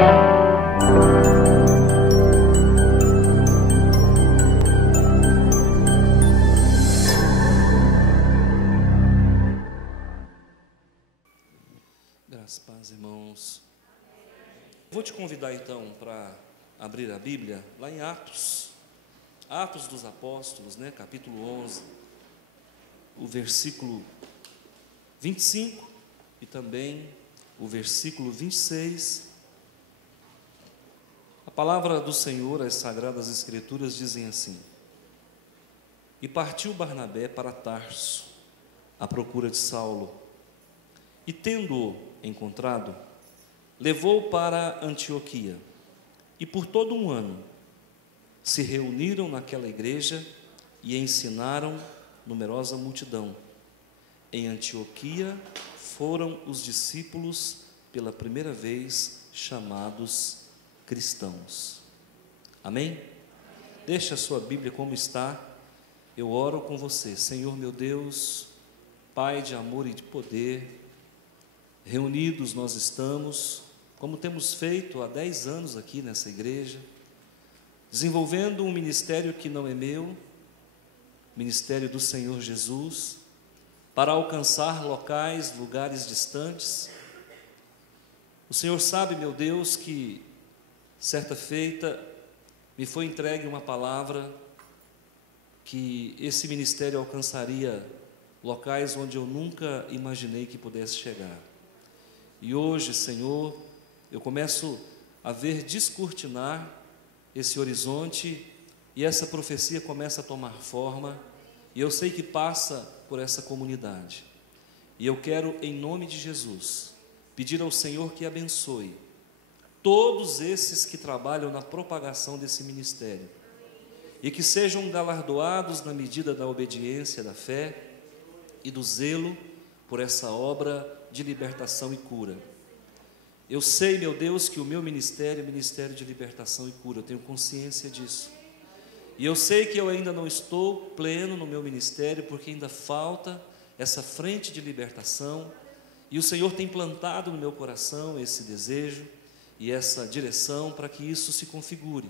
Graças a Deus, irmãos. Vou te convidar então para abrir a Bíblia lá em Atos dos Apóstolos, capítulo 11, o versículo 25 e também o versículo 26. A palavra do Senhor, as Sagradas Escrituras dizem assim: E partiu Barnabé para Tarso, à procura de Saulo, e tendo-o encontrado, levou-o para Antioquia, e por todo um ano se reuniram naquela igreja e ensinaram numerosa multidão. Em Antioquia foram os discípulos pela primeira vez chamados cristãos. Amém? Deixa a sua Bíblia como está. Eu oro com você. Senhor meu Deus, Pai de amor e de poder, reunidos nós estamos, como temos feito há 10 anos aqui nessa igreja, desenvolvendo um ministério que não é meu, ministério do Senhor Jesus, para alcançar locais, lugares distantes. O Senhor sabe, meu Deus, que certa feita me foi entregue uma palavra que esse ministério alcançaria locais onde eu nunca imaginei que pudesse chegar. E hoje, Senhor, eu começo a ver descortinar esse horizonte e essa profecia começa a tomar forma, e eu sei que passa por essa comunidade. E eu quero, em nome de Jesus, pedir ao Senhor que abençoe todos esses que trabalham na propagação desse ministério e que sejam galardoados na medida da obediência, da fé e do zelo por essa obra de libertação e cura. Eu sei, meu Deus, que o meu ministério é ministério de libertação e cura, eu tenho consciência disso. E eu sei que eu ainda não estou pleno no meu ministério, porque ainda falta essa frente de libertação, e o Senhor tem plantado no meu coração esse desejo e essa direção para que isso se configure.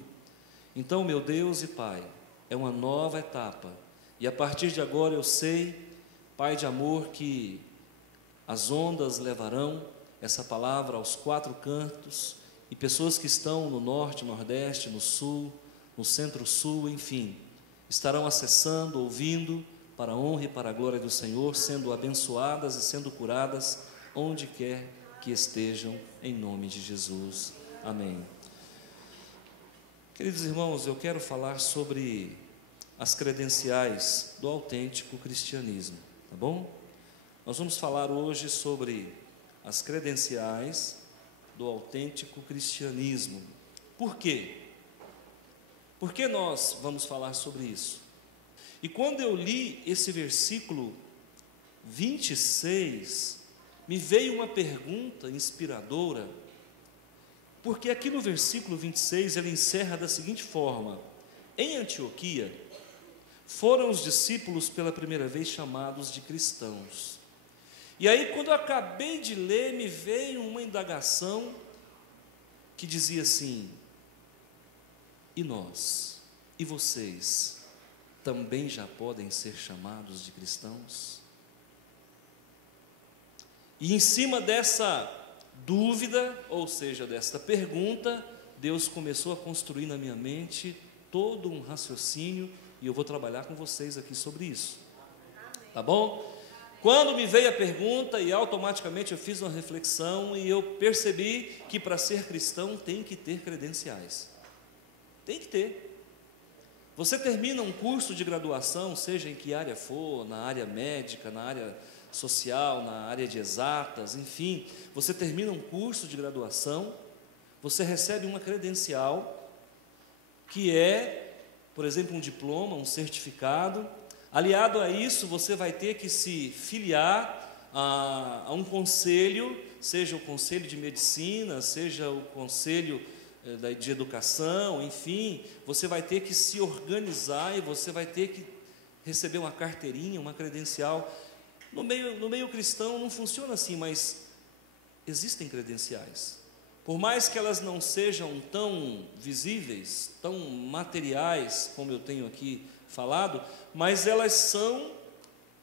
Então, meu Deus e Pai, é uma nova etapa, e a partir de agora eu sei, Pai de amor, que as ondas levarão essa palavra aos 4 cantos, e pessoas que estão no norte, nordeste, no sul, no centro-sul, enfim, estarão acessando, ouvindo, para a honra e para a glória do Senhor, sendo abençoadas e sendo curadas, onde quer que estejam, em nome de Jesus. Amém. Queridos irmãos, eu quero falar sobre as credenciais do autêntico cristianismo, tá bom? Nós vamos falar hoje sobre as credenciais do autêntico cristianismo. Por quê? Por que nós vamos falar sobre isso? E quando eu li esse versículo 26, me veio uma pergunta inspiradora, porque aqui no versículo 26 ele encerra da seguinte forma: em Antioquia foram os discípulos pela primeira vez chamados de cristãos. E aí, quando eu acabei de ler, me veio uma indagação que dizia assim: e nós? E vocês? Também já podem ser chamados de cristãos? E em cima dessa dúvida, ou seja, desta pergunta, Deus começou a construir na minha mente todo um raciocínio, e eu vou trabalhar com vocês aqui sobre isso. Tá bom? Quando me veio a pergunta, e automaticamente eu fiz uma reflexão, e eu percebi que para ser cristão tem que ter credenciais. Tem que ter. Você termina um curso de graduação, seja em que área for, na área médica, na área social, na área de exatas, enfim, você termina um curso de graduação, você recebe uma credencial, que é, por exemplo, um diploma, um certificado. Aliado a isso, você vai ter que se filiar a um conselho, seja o conselho de medicina, seja o conselho de educação, enfim, você vai ter que se organizar e você vai ter que receber uma carteirinha, uma credencial. No meio cristão não funciona assim, mas existem credenciais. por mais que elas não sejam tão visíveis, tão materiais, como eu tenho aqui falado, mas elas são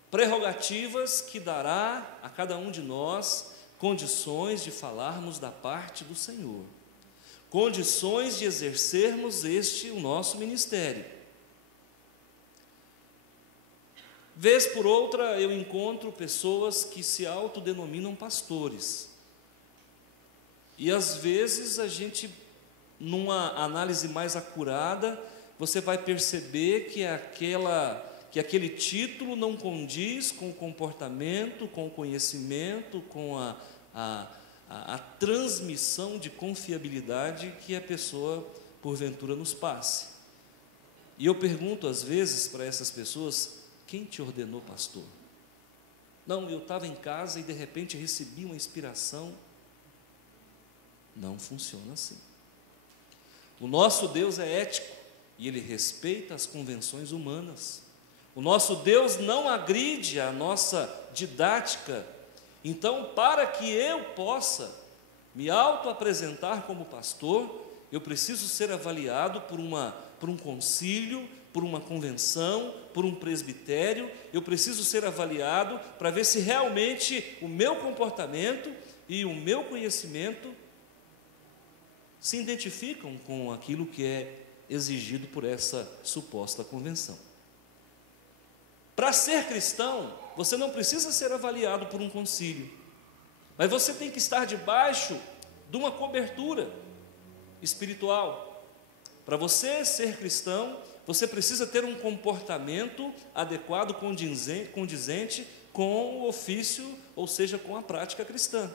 prerrogativas que dará a cada um de nós condições de falarmos da parte do Senhor, condições de exercermos o nosso ministério. Vez por outra eu encontro pessoas que se autodenominam pastores, e às vezes a gente, numa análise mais acurada, você vai perceber que aquele título não condiz com o comportamento, com o conhecimento, com a transmissão de confiabilidade que a pessoa, porventura, nos passe. E eu pergunto às vezes para essas pessoas: quem te ordenou pastor? Não, eu estava em casa e de repente recebi uma inspiração. Não funciona assim. O nosso Deus é ético e Ele respeita as convenções humanas. O nosso Deus não agride a nossa didática. Então, para que eu possa me auto-apresentar como pastor, eu preciso ser avaliado por um concílio, por uma convenção, por um presbitério. Eu preciso ser avaliado para ver se realmente o meu comportamento e o meu conhecimento se identificam com aquilo que é exigido por essa suposta convenção. Para ser cristão, você não precisa ser avaliado por um concílio, mas você tem que estar debaixo de uma cobertura espiritual. Para você ser cristão, você precisa ter um comportamento adequado, condizente com o ofício, ou seja, com a prática cristã.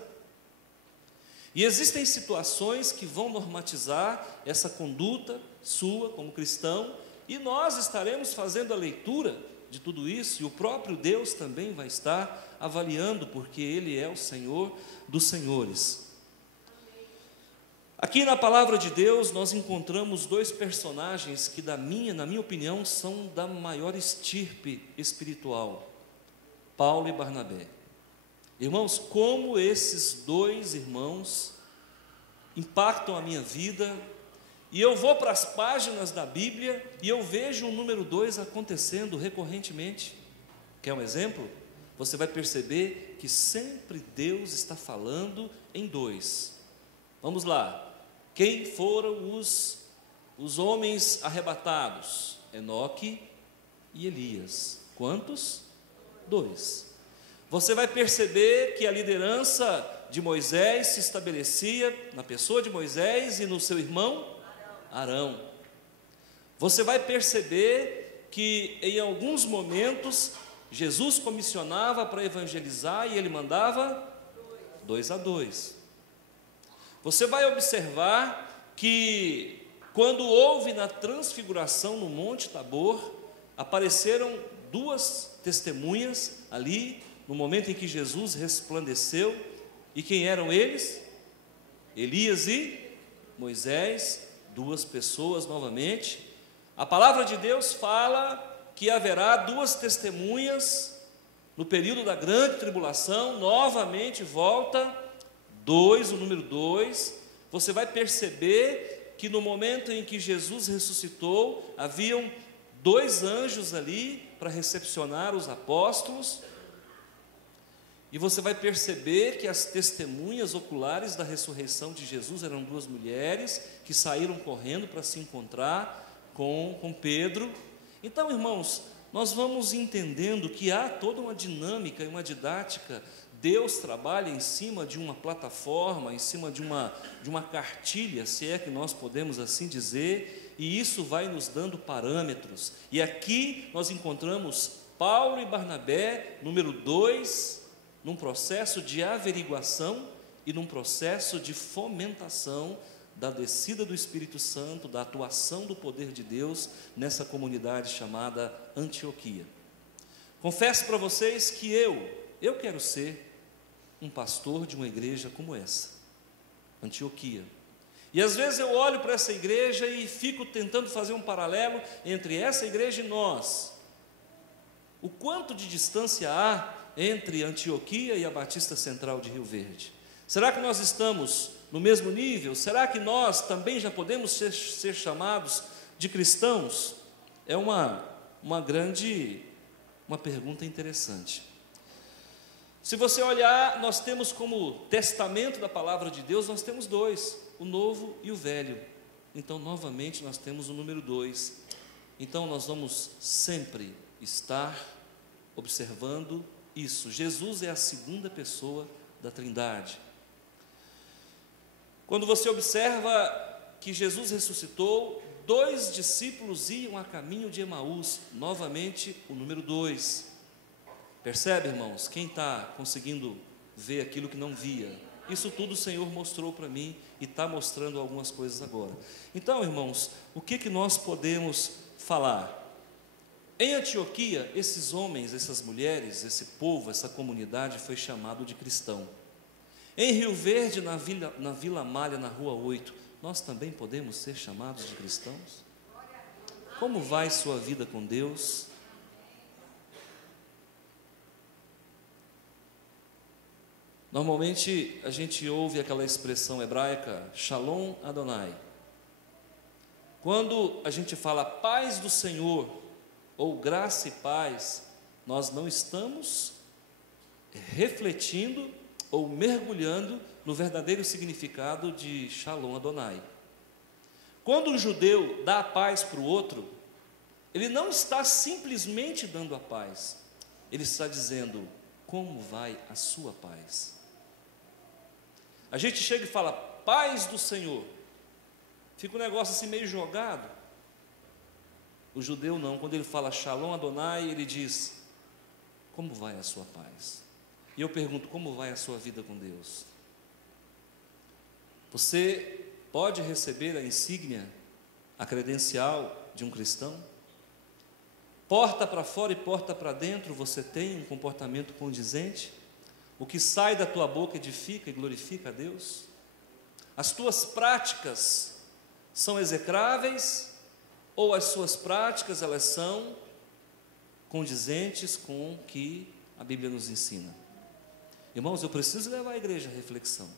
E existem situações que vão normatizar essa conduta sua como cristão, e nós estaremos fazendo a leitura de tudo isso, e o próprio Deus também vai estar avaliando, porque Ele é o Senhor dos senhores. Aqui na palavra de Deus nós encontramos dois personagens que na minha opinião são da maior estirpe espiritual: Paulo e Barnabé. Irmãos, como esses dois irmãos impactam a minha vida. E eu vou para as páginas da Bíblia e eu vejo o número 2 acontecendo recorrentemente. Quer um exemplo? Você vai perceber que sempre Deus está falando em 2. Vamos lá. Quem foram os homens arrebatados? Enoque e Elias. Quantos? 2. Você vai perceber que a liderança de Moisés se estabelecia na pessoa de Moisés e no seu irmão Arão. Você vai perceber que em alguns momentos Jesus comissionava para evangelizar e ele mandava 2 a 2. Você vai observar que quando houve na transfiguração no Monte Tabor, apareceram 2 testemunhas ali no momento em que Jesus resplandeceu. E quem eram eles? Elias e Moisés. 2 pessoas novamente. A palavra de Deus fala que haverá 2 testemunhas no período da grande tribulação. Novamente volta 2, o número 2. Você vai perceber que no momento em que Jesus ressuscitou, haviam 2 anjos ali para recepcionar os apóstolos. E você vai perceber que as testemunhas oculares da ressurreição de Jesus eram 2 mulheres que saíram correndo para se encontrar com Pedro. Então, irmãos, nós vamos entendendo que há toda uma dinâmica e uma didática. Deus trabalha em cima de uma plataforma, em cima de uma cartilha, se é que nós podemos assim dizer, e isso vai nos dando parâmetros. E aqui nós encontramos Paulo e Barnabé, número 2, num processo de averiguação e num processo de fomentação da descida do Espírito Santo, da atuação do poder de Deus nessa comunidade chamada Antioquia. Confesso para vocês que eu quero ser um pastor de uma igreja como essa, Antioquia. E às vezes eu olho para essa igreja e fico tentando fazer um paralelo entre essa igreja e nós. O quanto de distância há entre Antioquia e a Batista Central de Rio Verde? Será que nós estamos no mesmo nível? Será que nós também já podemos ser chamados de cristãos? É uma pergunta interessante. Se você olhar, nós temos como testamento da palavra de Deus, nós temos dois, o novo e o velho. Então, novamente, nós temos o número 2. Então, nós vamos sempre estar observando isso. Jesus é a segunda pessoa da Trindade. Quando você observa que Jesus ressuscitou, 2 discípulos iam a caminho de Emaús, novamente o número 2. Percebe, irmãos? Quem está conseguindo ver aquilo que não via? Isso tudo o Senhor mostrou para mim e está mostrando algumas coisas agora. Então, irmãos, o que nós podemos falar? Em Antioquia, esses homens, essas mulheres, esse povo, essa comunidade foi chamado de cristão. Em Rio Verde, na Vila Malha, na Rua 8, nós também podemos ser chamados de cristãos? Como vai sua vida com Deus? Normalmente a gente ouve aquela expressão hebraica, Shalom Adonai. Quando a gente fala paz do Senhor, ou graça e paz, nós não estamos refletindo ou mergulhando no verdadeiro significado de Shalom Adonai. Quando um judeu dá a paz para o outro, ele não está simplesmente dando a paz, ele está dizendo, como vai a sua paz? A gente chega e fala, paz do Senhor, fica um negócio assim meio jogado. O judeu não, quando ele fala Shalom Adonai, ele diz, como vai a sua paz? E eu pergunto, como vai a sua vida com Deus? Você pode receber a insígnia, a credencial de um cristão? Porta para fora e porta para dentro, você tem um comportamento condizente? O que sai da tua boca edifica e glorifica a Deus? As tuas práticas são execráveis? Ou as suas práticas, elas são condizentes com o que a Bíblia nos ensina? Irmãos, eu preciso levar a igreja à reflexão.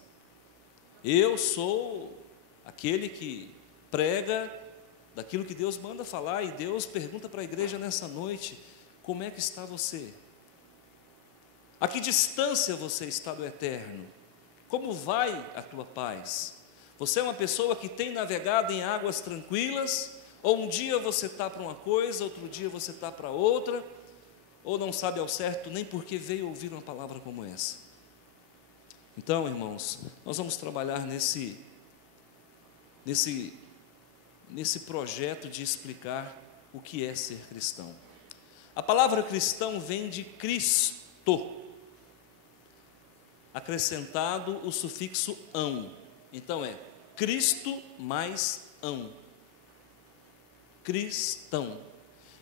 Eu sou aquele que prega daquilo que Deus manda falar, e Deus pergunta para a igreja nessa noite, como é que está você? A que distância você está do eterno? Como vai a tua paz? Você é uma pessoa que tem navegado em águas tranquilas, ou um dia você está para uma coisa, outro dia você está para outra, ou não sabe ao certo nem porque veio ouvir uma palavra como essa? Então, irmãos, nós vamos trabalhar nesse projeto de explicar o que é ser cristão. A palavra cristão vem de Cristo, acrescentado o sufixo ão. Então é Cristo mais ão. Cristão.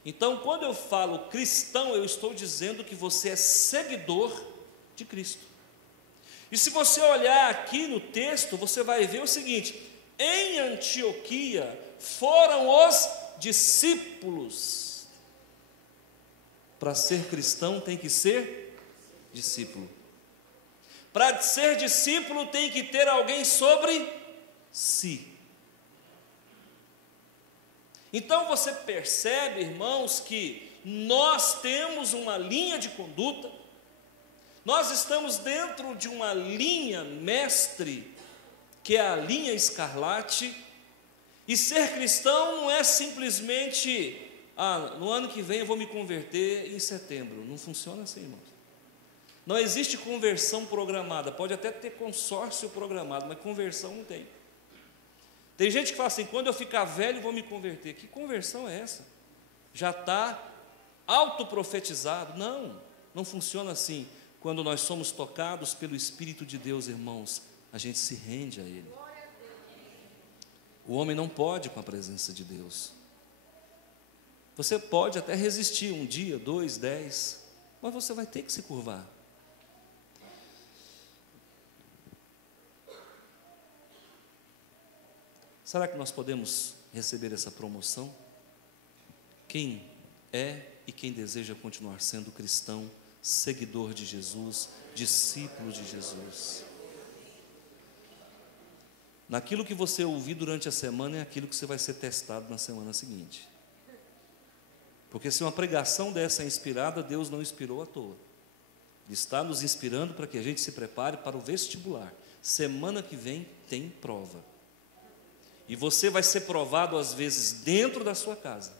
Então, quando eu falo cristão, eu estou dizendo que você é seguidor de Cristo. E se você olhar aqui no texto, você vai ver o seguinte: em Antioquia foram os discípulos. Para ser cristão tem que ser discípulo. Para ser discípulo tem que ter alguém sobre si. Então você percebe, irmãos, que nós temos uma linha de conduta, nós estamos dentro de uma linha mestre, que é a linha escarlate, e ser cristão não é simplesmente, no ano que vem eu vou me converter em setembro. Não funciona assim, irmãos. Não existe conversão programada, pode até ter consórcio programado, mas conversão não tem. Tem gente que fala assim, quando eu ficar velho vou me converter. Que conversão é essa? Já está autoprofetizado? Não, não funciona assim. Quando nós somos tocados pelo Espírito de Deus, irmãos, a gente se rende a Ele. O homem não pode com a presença de Deus. Você pode até resistir um dia, 2, 10, mas você vai ter que se curvar. Será que nós podemos receber essa promoção? Quem é e quem deseja continuar sendo cristão, seguidor de Jesus, discípulo de Jesus. naquilo que você ouvir durante a semana é aquilo que você vai ser testado na semana seguinte. Porque se uma pregação dessa é inspirada, Deus não inspirou à toa. Ele está nos inspirando para que a gente se prepare para o vestibular. Semana que vem tem prova. E você vai ser provado às vezes dentro da sua casa.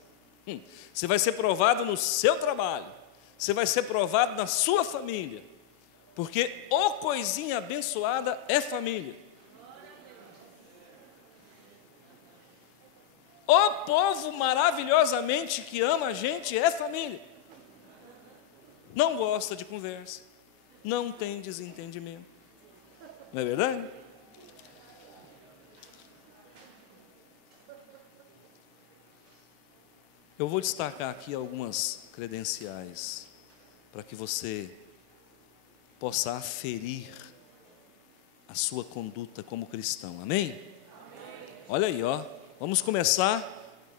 Você vai ser provado no seu trabalho. Você vai ser provado na sua família. Porque ô coisinha abençoada é família. O povo maravilhosamente que ama a gente é família. Não gosta de conversa, não tem desentendimento. Não é verdade? Eu vou destacar aqui algumas credenciais para que você possa aferir a sua conduta como cristão. Amém? Amém. Olha aí, ó. Vamos começar,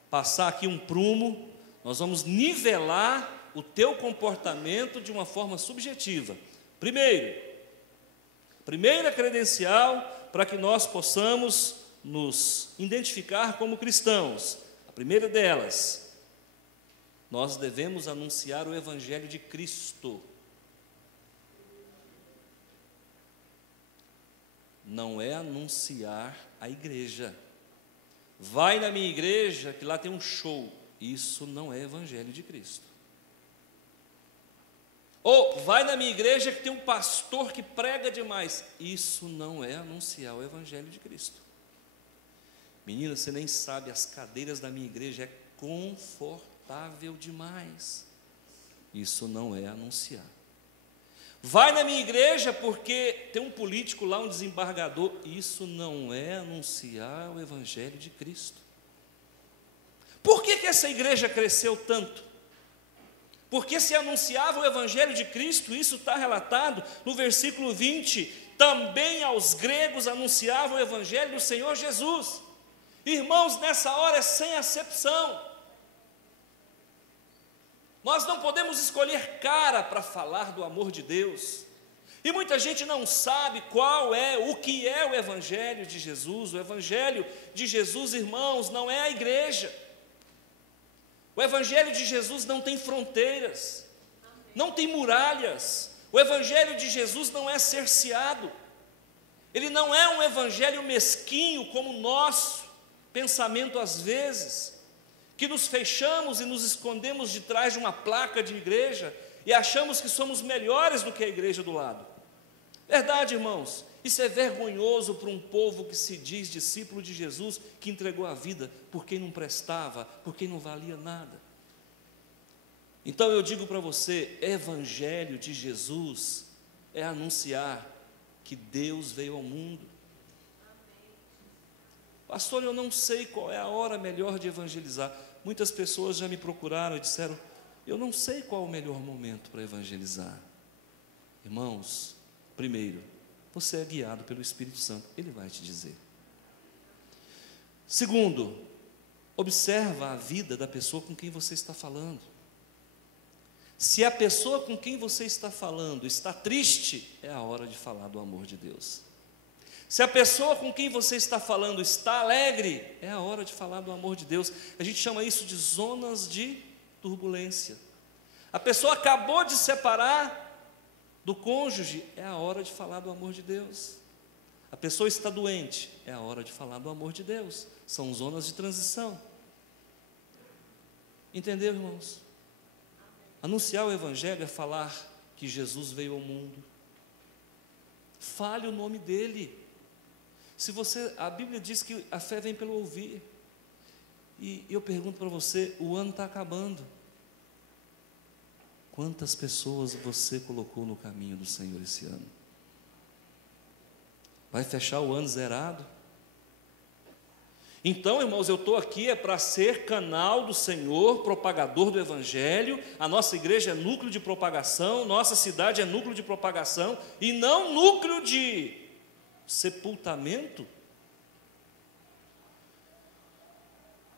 passar aqui um prumo, nós vamos nivelar o teu comportamento de uma forma subjetiva. Primeira credencial para que nós possamos nos identificar como cristãos. A primeira delas, nós devemos anunciar o Evangelho de Cristo. Não é anunciar a igreja. Vai na minha igreja que lá tem um show. Isso não é Evangelho de Cristo. Ou vai na minha igreja que tem um pastor que prega demais. Isso não é anunciar o Evangelho de Cristo. Menina, você nem sabe, as cadeiras da minha igreja é confortável demais. Isso não é anunciar. Vai na minha igreja porque tem um político lá, um desembargador. Isso não é anunciar o Evangelho de Cristo. Por que essa igreja cresceu tanto? Porque se anunciava o Evangelho de Cristo, isso está relatado no versículo 20, também aos gregos anunciava o Evangelho do Senhor Jesus. Irmãos, nessa hora é sem acepção. Nós não podemos escolher cara para falar do amor de Deus. E muita gente não sabe o que é o Evangelho de Jesus. O Evangelho de Jesus, irmãos, não é a igreja. O Evangelho de Jesus não tem fronteiras, não tem muralhas. O Evangelho de Jesus não é cerceado. Ele não é um evangelho mesquinho como o nosso pensamento às vezes, que nos fechamos e nos escondemos de trás de uma placa de igreja e achamos que somos melhores do que a igreja do lado. Verdade, irmãos, isso é vergonhoso para um povo que se diz discípulo de Jesus, que entregou a vida por quem não prestava, por quem não valia nada. Então eu digo para você, evangelho de Jesus é anunciar que Deus veio ao mundo. Pastor, eu não sei qual é a hora melhor de evangelizar. Muitas pessoas já me procuraram e disseram, eu não sei qual é o melhor momento para evangelizar. Irmãos, primeiro, você é guiado pelo Espírito Santo, Ele vai te dizer. Segundo, observa a vida da pessoa com quem você está falando. Se a pessoa com quem você está falando está triste, é a hora de falar do amor de Deus. Se a pessoa com quem você está falando está alegre, é a hora de falar do amor de Deus. A gente chama isso de zonas de turbulência. A pessoa acabou de separar do cônjuge, é a hora de falar do amor de Deus. A pessoa está doente, é a hora de falar do amor de Deus. São zonas de transição. Entendeu, irmãos? Anunciar o Evangelho é falar que Jesus veio ao mundo. Fale o nome dEle. A Bíblia diz que a fé vem pelo ouvir. E eu pergunto para você, o ano está acabando. Quantas pessoas você colocou no caminho do Senhor esse ano? Vai fechar o ano zerado? Então, irmãos, eu estou aqui para ser canal do Senhor, propagador do Evangelho. A nossa igreja é núcleo de propagação, nossa cidade é núcleo de propagação, e não núcleo de sepultamento.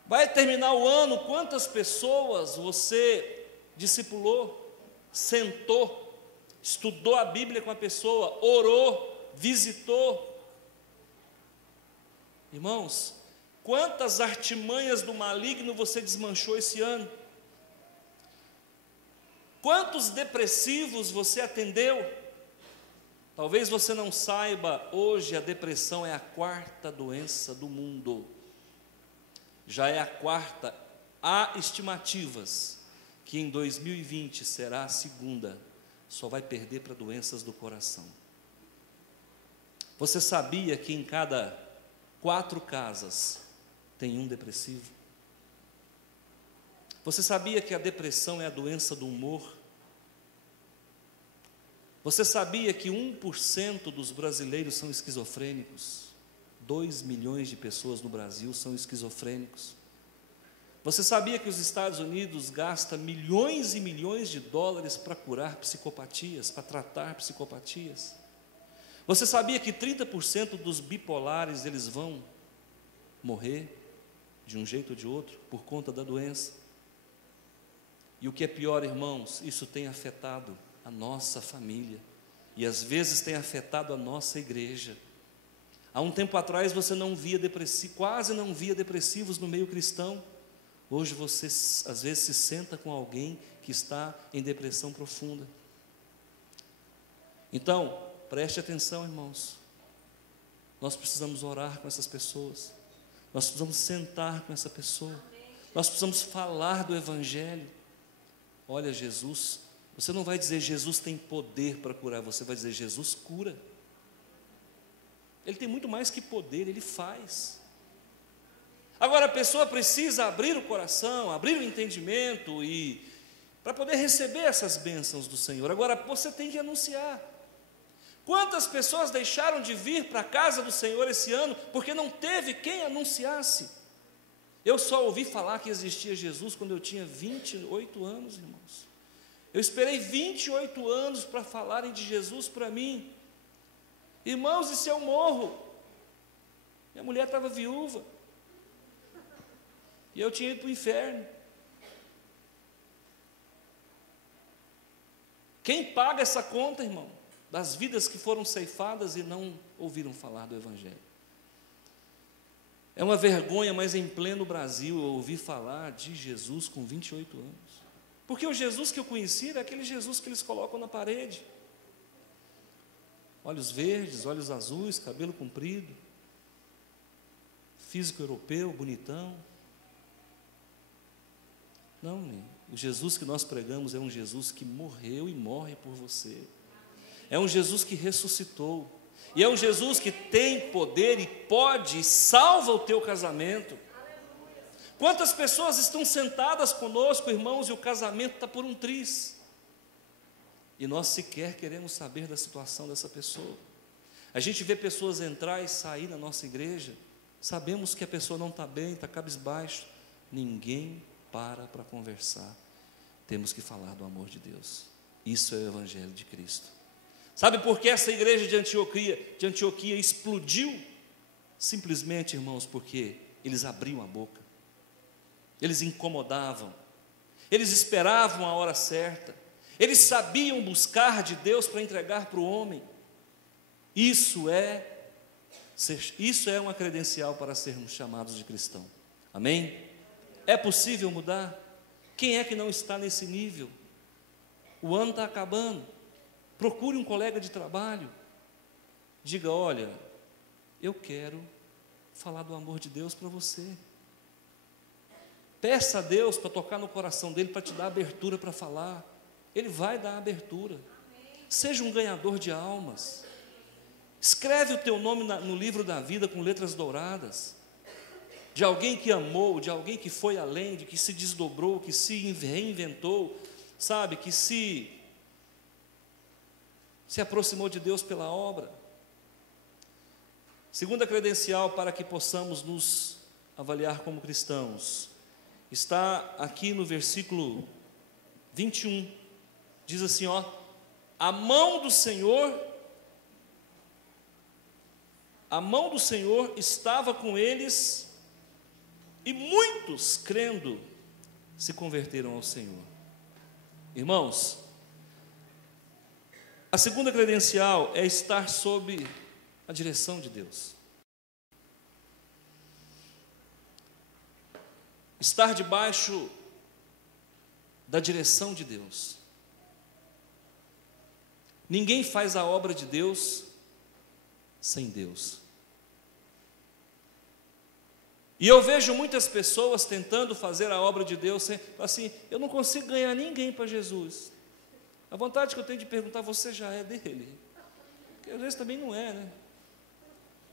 Vai terminar o ano, quantas pessoas você discipulou, sentou, estudou a Bíblia com a pessoa, orou, visitou? Irmãos, quantas artimanhas do maligno você desmanchou esse ano? Quantos depressivos você atendeu? Talvez você não saiba, hoje a depressão é a 4ª doença do mundo. Já é a 4ª. Há estimativas que em 2020 será a 2ª. Só vai perder para doenças do coração. Você sabia que em cada 4 casas tem um depressivo? Você sabia que a depressão é a doença do humor? Você sabia que 1% dos brasileiros são esquizofrênicos? 2 milhões de pessoas no Brasil são esquizofrênicos. Você sabia que os Estados Unidos gastam milhões e milhões de dólares para curar psicopatias, para tratar psicopatias? Você sabia que 30% dos bipolares eles vão morrer de um jeito ou de outro por conta da doença? E o que é pior, irmãos, isso tem afetado a nossa família e às vezes tem afetado a nossa igreja. Há um tempo atrás você não via quase não via depressivos no meio cristão. Hoje você às vezes se senta com alguém que está em depressão profunda. Então, preste atenção, irmãos. Nós precisamos orar com essas pessoas. Nós precisamos sentar com essa pessoa. Nós precisamos falar do Evangelho. Olha, Jesus, você não vai dizer Jesus tem poder para curar, você vai dizer Jesus cura. Ele tem muito mais que poder, Ele faz. Agora a pessoa precisa abrir o coração, abrir o entendimento e para poder receber essas bênçãos do Senhor. Agora você tem que anunciar. Quantas pessoas deixaram de vir para a casa do Senhor esse ano porque não teve quem anunciasse? Eu só ouvi falar que existia Jesus quando eu tinha 28 anos, irmãos. Eu esperei 28 anos para falarem de Jesus para mim. Irmãos, e se eu morro? Minha mulher estava viúva. E eu tinha ido para o inferno. Quem paga essa conta, irmão? Das vidas que foram ceifadas e não ouviram falar do Evangelho. É uma vergonha, mas em pleno Brasil eu ouvi falar de Jesus com 28 anos. Porque o Jesus que eu conheci era aquele Jesus que eles colocam na parede. Olhos verdes, olhos azuis, cabelo comprido, físico europeu, bonitão. Não, o Jesus que nós pregamos é um Jesus que morreu e morre por você. É um Jesus que ressuscitou. E é um Jesus que tem poder e pode e salva o teu casamento. Quantas pessoas estão sentadas conosco, irmãos, e o casamento está por um triz. E nós sequer queremos saber da situação dessa pessoa. A gente vê pessoas entrar e sair na nossa igreja, sabemos que a pessoa não está bem, está cabisbaixo. Ninguém para conversar. Temos que falar do amor de Deus. Isso é o Evangelho de Cristo. Sabe por que essa igreja de Antioquia explodiu? Simplesmente, irmãos, porque eles abriam a boca. Eles incomodavam. Eles esperavam a hora certa. Eles sabiam buscar de Deus para entregar para o homem. Isso é uma credencial para sermos chamados de cristão. Amém? É possível mudar? Quem é que não está nesse nível? O ano está acabando. Procure um colega de trabalho. Diga, olha, eu quero falar do amor de Deus para você. Peça a Deus para tocar no coração dele, para te dar abertura para falar. Ele vai dar abertura. Seja um ganhador de almas. Escreve o teu nome no livro da vida com letras douradas. De alguém que amou, de alguém que foi além, de que se desdobrou, que se reinventou, sabe, que se aproximou de Deus pela obra. Segunda credencial para que possamos nos avaliar como cristãos, está aqui no versículo 21, diz assim, ó, a mão do Senhor estava com eles, e muitos, crendo, se converteram ao Senhor. Irmãos, a segunda credencial é estar sob a direção de Deus. estar debaixo da direção de Deus. Ninguém faz a obra de Deus sem Deus. E eu vejo muitas pessoas tentando fazer a obra de Deus assim, eu não consigo ganhar ninguém para Jesus. A vontade que eu tenho de perguntar, você já é dele? Porque às vezes também não é, né?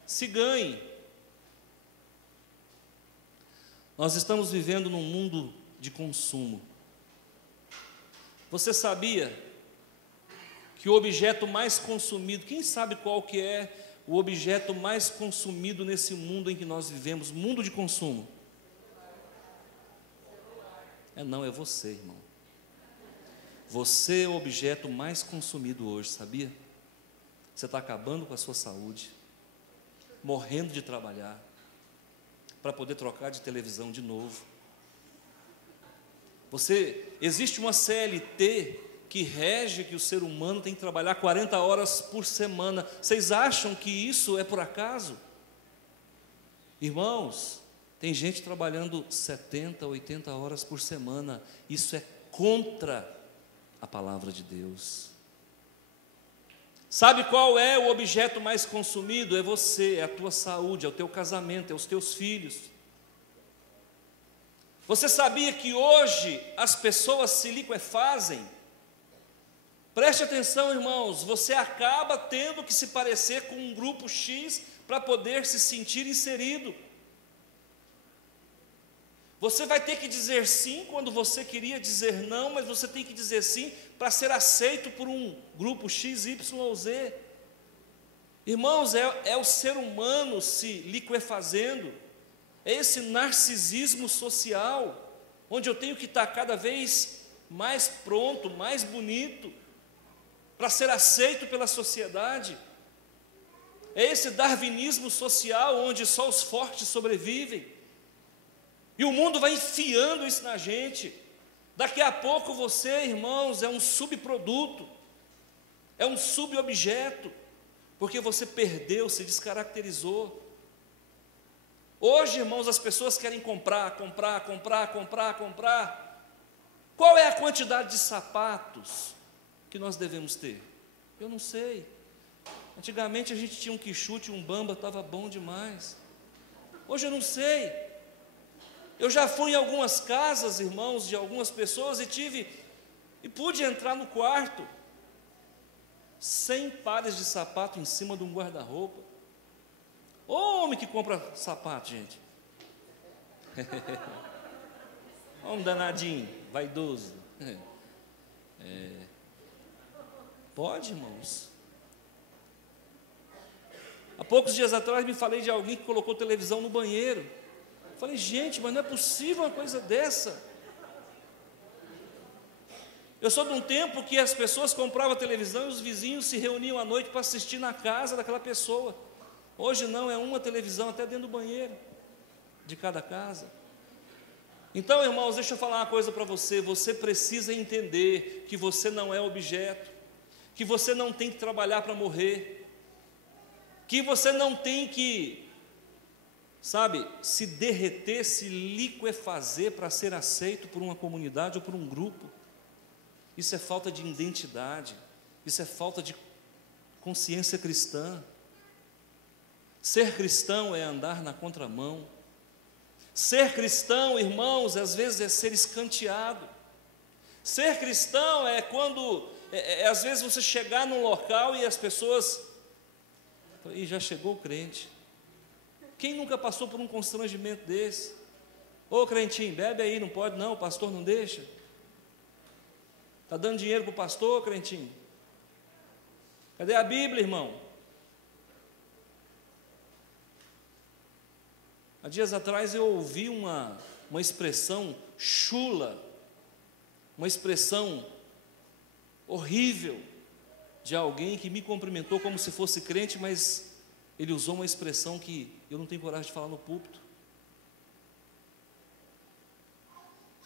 Se ganhe. Nós estamos vivendo num mundo de consumo. Você sabia que o objeto mais consumido, quem sabe qual que é o objeto mais consumido nesse mundo em que nós vivemos, mundo de consumo? Não, é você, irmão. Você é o objeto mais consumido hoje, sabia? Você está acabando com a sua saúde, morrendo de trabalhar, para poder trocar de televisão de novo. Existe uma CLT que rege que o ser humano tem que trabalhar 40 horas por semana. Vocês acham que isso é por acaso? Irmãos, tem gente trabalhando 70, 80 horas por semana. Isso é contra a palavra de Deus. Sabe qual é o objeto mais consumido? É você, é a tua saúde, é o teu casamento, é os teus filhos. Você sabia que hoje as pessoas se liquefazem? Preste atenção, irmãos, você acaba tendo que se parecer com um grupo X para poder se sentir inserido. Você vai ter que dizer sim quando você queria dizer não, mas você tem que dizer sim para ser aceito por um grupo X, Y ou Z. Irmãos, é o ser humano se liquefazendo, é esse narcisismo social, onde eu tenho que estar cada vez mais pronto, mais bonito, para ser aceito pela sociedade. É esse darwinismo social, onde só os fortes sobrevivem. E o mundo vai enfiando isso na gente. Daqui a pouco você, irmãos, é um subproduto, é um subobjeto, porque você perdeu, se descaracterizou. Hoje, irmãos, as pessoas querem comprar. Qual é a quantidade de sapatos que nós devemos ter? Eu não sei. Antigamente a gente tinha um quichute, um bamba, estava bom demais. Hoje eu não sei. Eu já fui em algumas casas, irmãos, de algumas pessoas e pude entrar no quarto, 100 pares de sapato em cima de um guarda-roupa. Ô homem que compra sapato, gente. Homem danadinho, vaidoso. Pode, irmãos. Há poucos dias atrás me falei de alguém que colocou televisão no banheiro. Falei, gente, mas não é possível uma coisa dessa. Eu sou de um tempo que as pessoas compravam televisão e os vizinhos se reuniam à noite para assistir na casa daquela pessoa. Hoje não, é uma televisão até dentro do banheiro de cada casa. Então, irmãos, deixa eu falar uma coisa para você. Você precisa entender que você não é objeto, que você não tem que trabalhar para morrer, que você não tem que, se derreter, se liquefazer para ser aceito por uma comunidade ou por um grupo. Isso é falta de identidade, isso é falta de consciência cristã. Ser cristão é andar na contramão. Ser cristão, irmãos, às vezes é ser escanteado. Ser cristão é quando, às vezes você chegar num local e as pessoas, e já chegou o crente. Quem nunca passou por um constrangimento desse? Ô crentinho, bebe aí, não pode não, o pastor não deixa. Está dando dinheiro para o pastor, crentinho? Cadê a Bíblia, irmão? Há dias atrás eu ouvi uma expressão chula, uma expressão horrível de alguém que me cumprimentou como se fosse crente, mas ele usou uma expressão que eu não tenho coragem de falar no púlpito.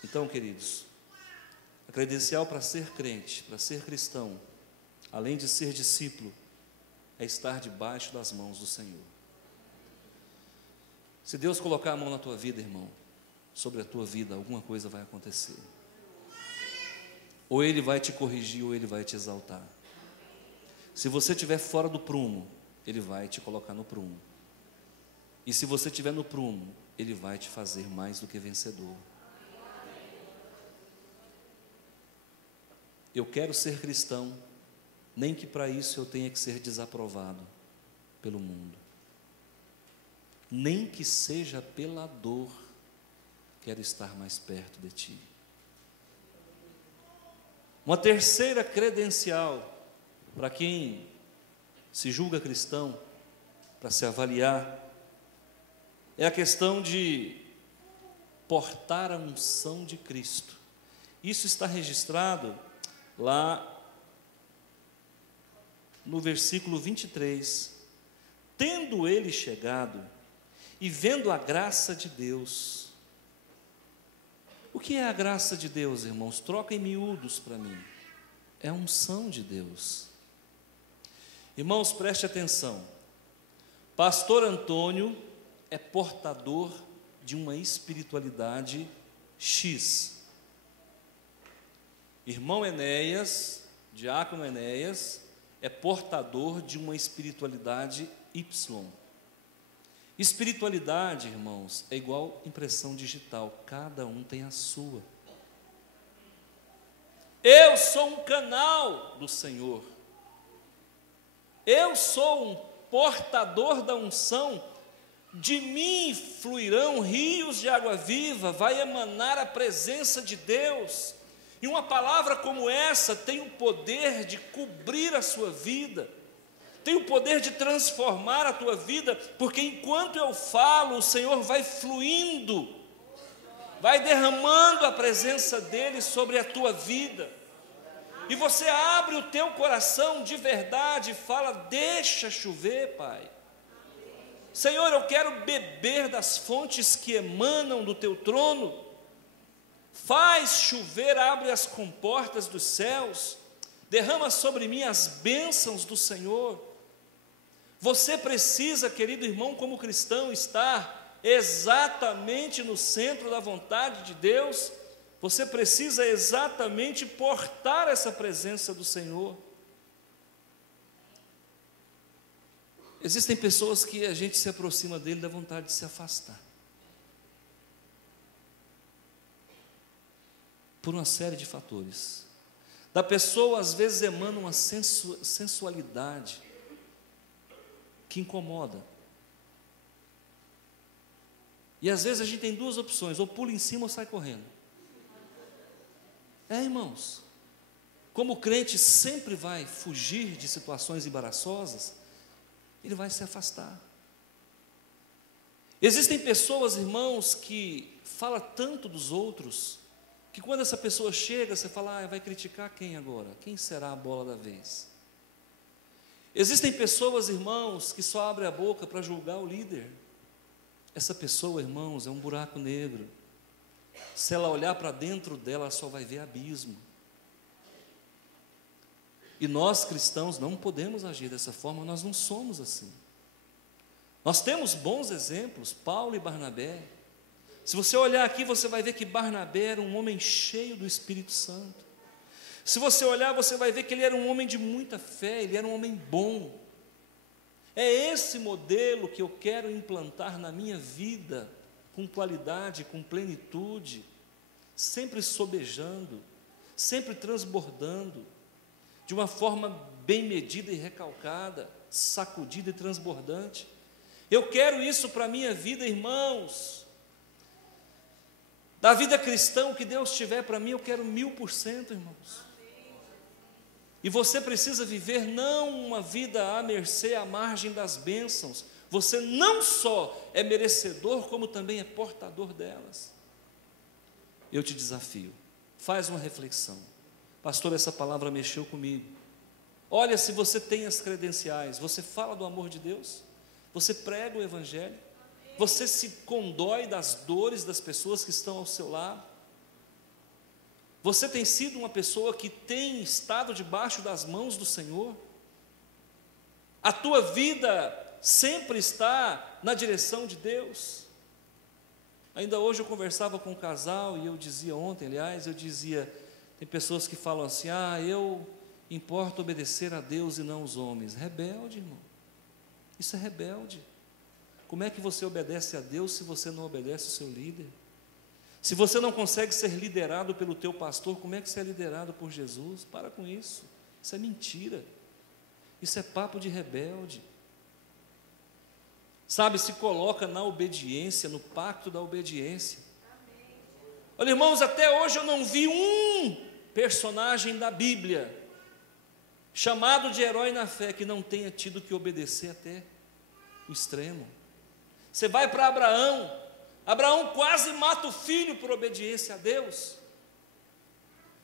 Então, queridos, a credencial para ser crente, para ser cristão, além de ser discípulo, é estar debaixo das mãos do Senhor. Se Deus colocar a mão na tua vida, irmão, sobre a tua vida, alguma coisa vai acontecer. Ou Ele vai te corrigir, ou Ele vai te exaltar. Se você estiver fora do prumo, Ele vai te colocar no prumo. E se você estiver no prumo, Ele vai te fazer mais do que vencedor. Eu quero ser cristão, nem que para isso eu tenha que ser desaprovado pelo mundo. Nem que seja pela dor, quero estar mais perto de Ti. Uma terceira credencial para quem se julga cristão, para se avaliar, é a questão de portar a unção de Cristo. Isso está registrado lá no versículo 23. Tendo ele chegado e vendo a graça de Deus. O que é a graça de Deus, irmãos? Troca em miúdos para mim. É a unção de Deus. Irmãos, preste atenção. Pastor Antônio é portador de uma espiritualidade X. Irmão Enéas, diácono Enéas, é portador de uma espiritualidade Y. Espiritualidade, irmãos, é igual impressão digital, cada um tem a sua. Eu sou um canal do Senhor. Eu sou um portador da unção. De mim fluirão rios de água viva, vai emanar a presença de Deus. E uma palavra como essa tem o poder de cobrir a sua vida, tem o poder de transformar a tua vida, porque enquanto eu falo, o Senhor vai fluindo, vai derramando a presença dEle sobre a tua vida, e você abre o teu coração de verdade e fala: deixa chover, Pai. Senhor, eu quero beber das fontes que emanam do teu trono. Faz chover, abre as comportas dos céus, derrama sobre mim as bênçãos do Senhor. Você precisa, querido irmão, como cristão, estar exatamente no centro da vontade de Deus. Você precisa exatamente portar essa presença do Senhor. Existem pessoas que a gente se aproxima dele, dá vontade de se afastar. Por uma série de fatores. Da pessoa, às vezes, emana uma sensualidade que incomoda. E às vezes a gente tem duas opções: ou pula em cima ou sai correndo. Irmãos, como o crente sempre vai fugir de situações embaraçosas, ele vai se afastar. Existem pessoas, irmãos, que falam tanto dos outros, que quando essa pessoa chega, você fala: vai criticar quem agora? Quem será a bola da vez? Existem pessoas, irmãos, que só abrem a boca para julgar o líder. Essa pessoa, irmãos, é um buraco negro. Se ela olhar para dentro dela, ela só vai ver abismo. E nós cristãos não podemos agir dessa forma, nós não somos assim. Nós temos bons exemplos, Paulo e Barnabé. Se você olhar aqui, você vai ver que Barnabé era um homem cheio do Espírito Santo. Se você olhar, você vai ver que ele era um homem de muita fé, ele era um homem bom. É esse modelo que eu quero implantar na minha vida, com qualidade, com plenitude, sempre sobejando, sempre transbordando, de uma forma bem medida e recalcada, sacudida e transbordante. Eu quero isso para a minha vida, irmãos. Da vida cristã, o que Deus tiver para mim, eu quero 1000%, irmãos. E você precisa viver não uma vida à mercê, à margem das bênçãos. Você não só é merecedor, como também é portador delas. Eu te desafio, faz uma reflexão. Pastor, essa palavra mexeu comigo. Olha, se você tem as credenciais, você fala do amor de Deus, você prega o Evangelho, você se condói das dores das pessoas que estão ao seu lado, você tem sido uma pessoa que tem estado debaixo das mãos do Senhor, a tua vida sempre está na direção de Deus. Ainda hoje eu conversava com um casal e eu dizia, ontem aliás, eu dizia, tem pessoas que falam assim, eu importa obedecer a Deus e não os homens. Rebelde, irmão. Isso é rebelde. Como é que você obedece a Deus se você não obedece o seu líder? Se você não consegue ser liderado pelo teu pastor, como é que você é liderado por Jesus? Para com isso. Isso é mentira. Isso é papo de rebelde. Sabe, se coloca na obediência, no pacto da obediência. Olha, irmãos, até hoje eu não vi um personagem da Bíblia chamado de herói na fé que não tenha tido que obedecer até o extremo. Você vai para Abraão, Abraão quase mata o filho por obediência a Deus.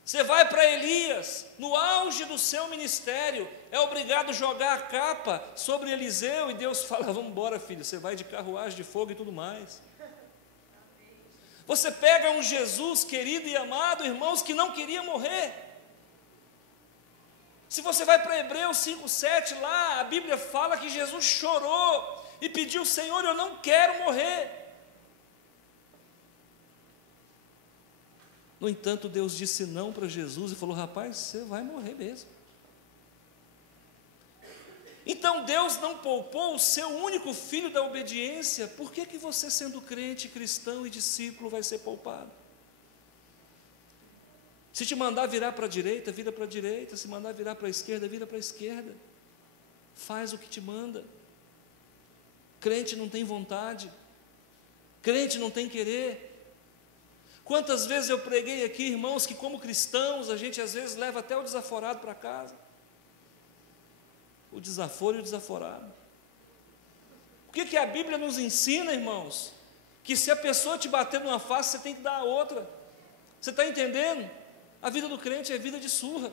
Você vai para Elias, no auge do seu ministério, é obrigado a jogar a capa sobre Eliseu, e Deus fala, vamos embora filho, você vai de carruagem de fogo e tudo mais. Você pega um Jesus querido e amado, irmãos, que não queria morrer. Se você vai para Hebreus 5,7, lá a Bíblia fala que Jesus chorou e pediu, Senhor, eu não quero morrer. No entanto, Deus disse não para Jesus e falou, rapaz, você vai morrer mesmo. Então Deus não poupou o seu único filho da obediência. Por que você, sendo crente, cristão e discípulo, vai ser poupado? Se te mandar virar para a direita, vira para a direita. Se mandar virar para a esquerda, vira para a esquerda. Faz o que te manda. Crente não tem vontade. Crente não tem querer. Quantas vezes eu preguei aqui, irmãos, que como cristãos, a gente às vezes leva até o desaforado para casa. O desaforo e o desaforado. O que a Bíblia nos ensina, irmãos? Que se a pessoa te bater numa face, você tem que dar a outra. Você está entendendo? A vida do crente é vida de surra.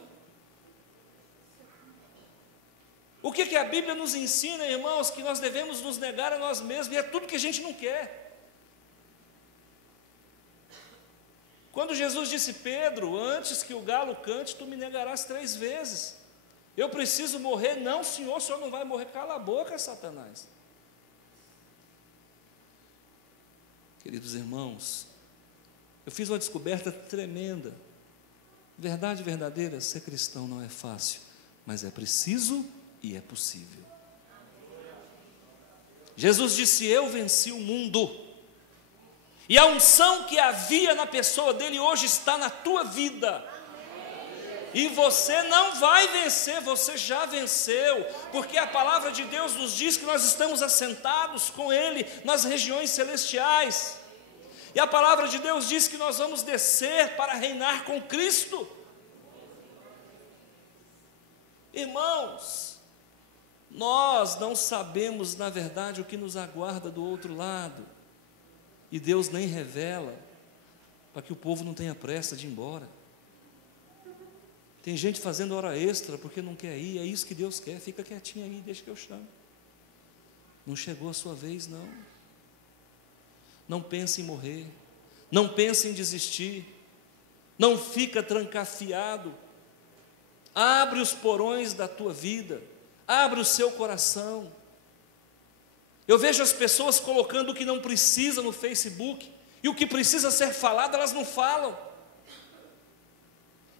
O que a Bíblia nos ensina, irmãos? Que nós devemos nos negar a nós mesmos, e é tudo que a gente não quer. Quando Jesus disse, Pedro, antes que o galo cante, tu me negarás 3 vezes. Eu preciso morrer? Não, Senhor, o Senhor não vai morrer. Cala a boca, Satanás. Queridos irmãos, eu fiz uma descoberta tremenda. Verdade verdadeira, ser cristão não é fácil, mas é preciso e é possível. Jesus disse, eu venci o mundo. E a unção que havia na pessoa dele hoje está na tua vida. E você não vai vencer, você já venceu, porque a palavra de Deus nos diz que nós estamos assentados com Ele nas regiões celestiais. E a palavra de Deus diz que nós vamos descer para reinar com Cristo. Irmãos, nós não sabemos na verdade o que nos aguarda do outro lado. E Deus nem revela, para que o povo não tenha pressa de ir embora. Tem gente fazendo hora extra porque não quer ir, é isso que Deus quer, fica quietinho aí, deixa que eu chamo. Não chegou a sua vez, não. Não pense em morrer, não pense em desistir, não fica trancafiado. Abre os porões da tua vida, abre o seu coração. Eu vejo as pessoas colocando o que não precisa no Facebook, e o que precisa ser falado, elas não falam.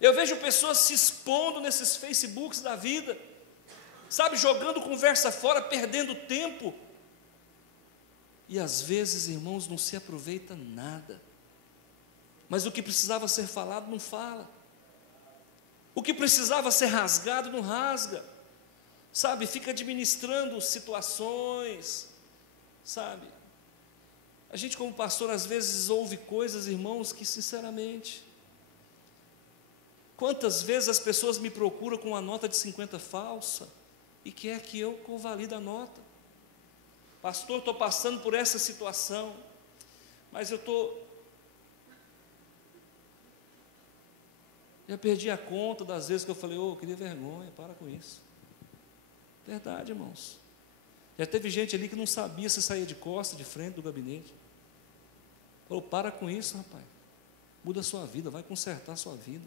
Eu vejo pessoas se expondo nesses Facebooks da vida, sabe, jogando conversa fora, perdendo tempo. E às vezes, irmãos, não se aproveita nada. Mas o que precisava ser falado, não fala. O que precisava ser rasgado, não rasga. Sabe, fica administrando situações, sabe. A gente como pastor às vezes ouve coisas, irmãos, que sinceramente, quantas vezes as pessoas me procuram com uma nota de 50 falsa e quer que eu convalide a nota. Pastor, estou passando por essa situação, mas já perdi a conta das vezes que eu falei, eu queria vergonha, para com isso. Verdade, irmãos. Já teve gente ali que não sabia se saía de costa, de frente do gabinete. Falou, para com isso, rapaz. Muda a sua vida, vai consertar a sua vida.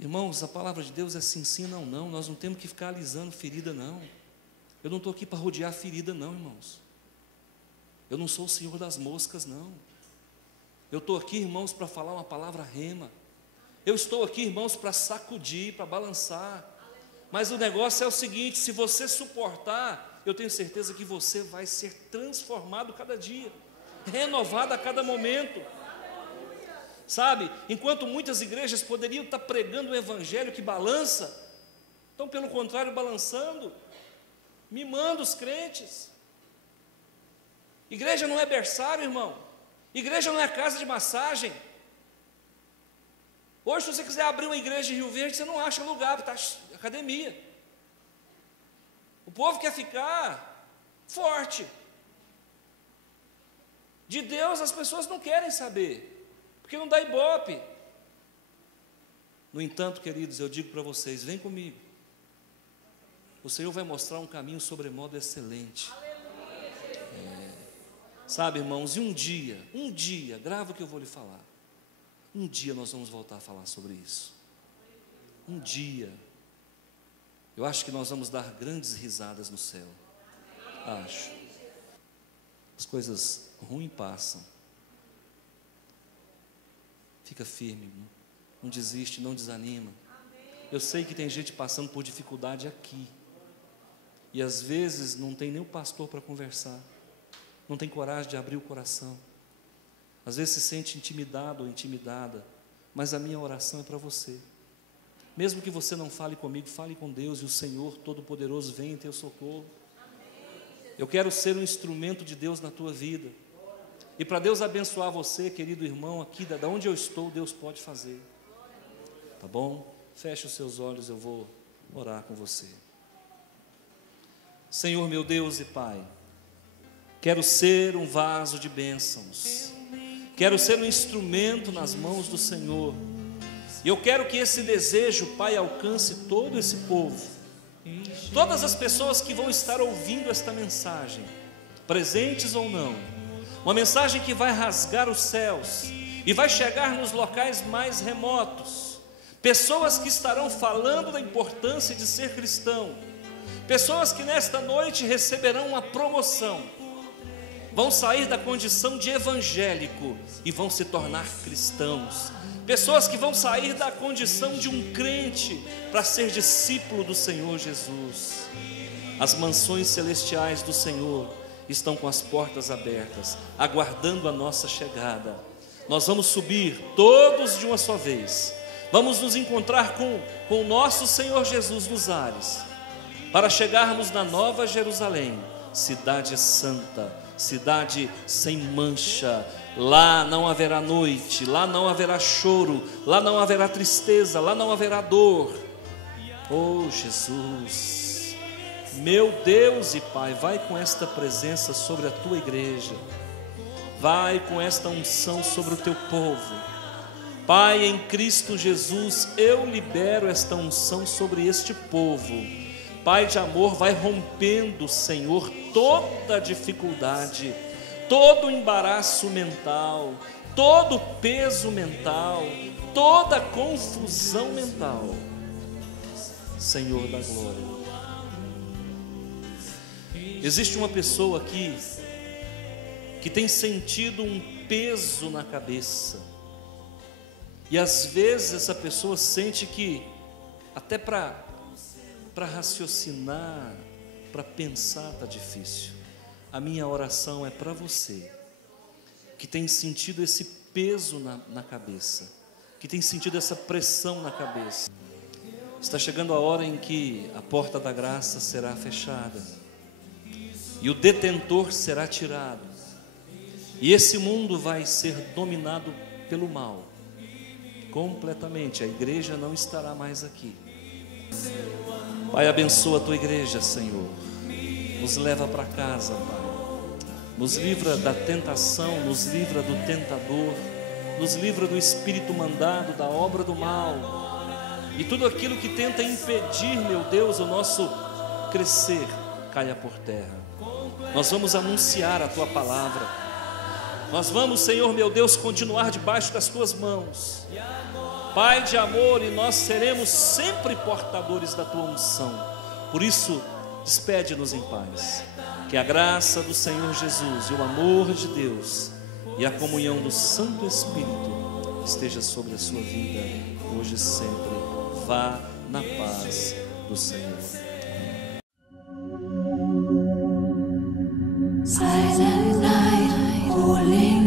Irmãos, a palavra de Deus é sim, sim, não, não. Nós não temos que ficar alisando ferida, não. Eu não estou aqui para rodear ferida, não, irmãos. Eu não sou o senhor das moscas, não. Eu estou aqui, irmãos, para falar uma palavra rema. Eu estou aqui, irmãos, para sacudir, para balançar. Mas o negócio é o seguinte: se você suportar, eu tenho certeza que você vai ser transformado cada dia, renovado a cada momento. Sabe, enquanto muitas igrejas poderiam estar pregando um evangelho que balança, estão pelo contrário balançando, mimando os crentes. Igreja não é berçário, irmão. Igreja não é casa de massagem. Hoje, se você quiser abrir uma igreja em Rio Verde, você não acha lugar, está academia. O povo quer ficar forte. De Deus as pessoas não querem saber, porque não dá ibope. No entanto, queridos, eu digo para vocês, vem comigo. O Senhor vai mostrar um caminho sobremodo excelente. Sabe, irmãos, e um dia, grava o que eu vou lhe falar. Um dia nós vamos voltar a falar sobre isso. Um dia. Eu acho que nós vamos dar grandes risadas no céu. Acho. As coisas ruins passam. Fica firme, não desiste, não desanima. Eu sei que tem gente passando por dificuldade aqui. E às vezes não tem nem o pastor para conversar. Não tem coragem de abrir o coração. Às vezes se sente intimidado ou intimidada. Mas a minha oração é para você. Mesmo que você não fale comigo, fale com Deus, e o Senhor Todo-Poderoso venha em teu socorro. Eu quero ser um instrumento de Deus na tua vida. E para Deus abençoar você, querido irmão, aqui da onde eu estou, Deus pode fazer. Tá bom? Feche os seus olhos, eu vou orar com você. Senhor meu Deus e Pai, quero ser um vaso de bênçãos. Quero ser um instrumento nas mãos do Senhor. E eu quero que esse desejo, Pai, alcance todo esse povo. Todas as pessoas que vão estar ouvindo esta mensagem, presentes ou não. Uma mensagem que vai rasgar os céus e vai chegar nos locais mais remotos. Pessoas que estarão falando da importância de ser cristão. Pessoas que nesta noite receberão uma promoção. Vão sair da condição de evangélico e vão se tornar cristãos. Pessoas que vão sair da condição de um crente para ser discípulo do Senhor Jesus. As mansões celestiais do Senhor estão com as portas abertas, aguardando a nossa chegada. Nós vamos subir todos de uma só vez. Vamos nos encontrar com o nosso Senhor Jesus nos ares, para chegarmos na Nova Jerusalém, cidade santa, cidade sem mancha. Lá não haverá noite, lá não haverá choro, lá não haverá tristeza, lá não haverá dor. Oh Jesus, meu Deus e Pai, vai com esta presença sobre a tua igreja, vai com esta unção sobre o teu povo. Pai, em Cristo Jesus, eu libero esta unção sobre este povo. Pai de amor, vai rompendo, Senhor, toda dificuldade, todo embaraço mental, todo peso mental, toda confusão mental. Senhor da glória. Existe uma pessoa aqui que tem sentido um peso na cabeça. E às vezes essa pessoa sente que até para raciocinar, para pensar está difícil. A minha oração é para você que tem sentido esse peso na cabeça, que tem sentido essa pressão na cabeça. Está chegando a hora em que a porta da graça será fechada e o detentor será tirado, e esse mundo vai ser dominado pelo mal completamente. A igreja não estará mais aqui. Pai, abençoa a tua igreja, Senhor. Nos leva para casa, Pai. Nos livra da tentação, nos livra do tentador, nos livra do espírito mandado, da obra do mal, e tudo aquilo que tenta impedir, meu Deus, o nosso crescer, caia por terra. Nós vamos anunciar a tua palavra. Nós vamos, Senhor, meu Deus, continuar debaixo das tuas mãos, Pai de amor, e nós seremos sempre portadores da tua unção. Por isso, despede-nos em paz. Que a graça do Senhor Jesus e o amor de Deus e a comunhão do Santo Espírito esteja sobre a sua vida, hoje e sempre. Vá na paz do Senhor. Silent night, holy